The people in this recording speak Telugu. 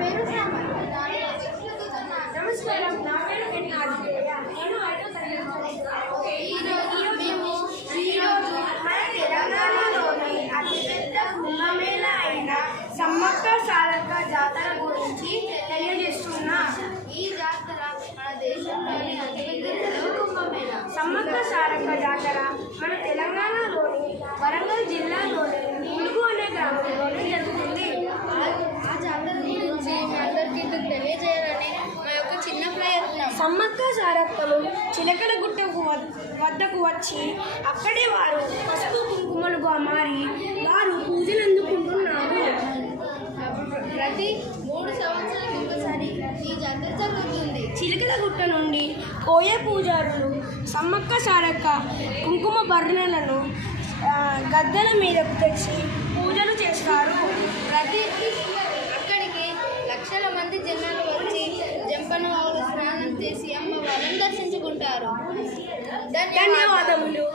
పేరు నమస్కారం. నా పేరు నేను 5వ తరగతి. ఈరోజు మన తెలంగాణలోని అతిపెద్ద కుంభమేళ అయిన సమ్మక్క సారక్క జాతర గురించి తెలియజేస్తున్నా. ఈ జాతర మన దేశంలోని అతిపెద్ద కుంభమేళ. సమ్మక్క సారక్క జాతర మన తెలంగాణలోని వరంగల్ జిల్లాలోని ములుగు అనే గ్రామంలోనే జరుగుతుంది. ఆ జాతర గురించి మీ అందరికీ తెలియజేయాలని మా యొక్క చిన్న ప్రయత్నం. సమ్మక్క సారక్కలు చిలకల గుట్టకు వద్దకు వచ్చి అక్కడే వారు పసుపు కుంకుమలుగా మారి వారు పూజలు అందుకుంటున్నారు. ప్రతి 3 సంవత్సరాలకు ఒకసారి ఈ జాతర జరుగుతుంది. చిలకల గుట్ట నుండి కోయ పూజారులు సమ్మక్క సారక్క కుంకుమ బర్రెలను గద్దెల మీదకు తెచ్చి పూజలు చేస్తారు. అక్కడికి లక్షల మంది జనాలు వచ్చి జంపనవాగులు స్నానం చేసి అమ్మవారిని దర్శించుకుంటారు. ధన్యవాదములు.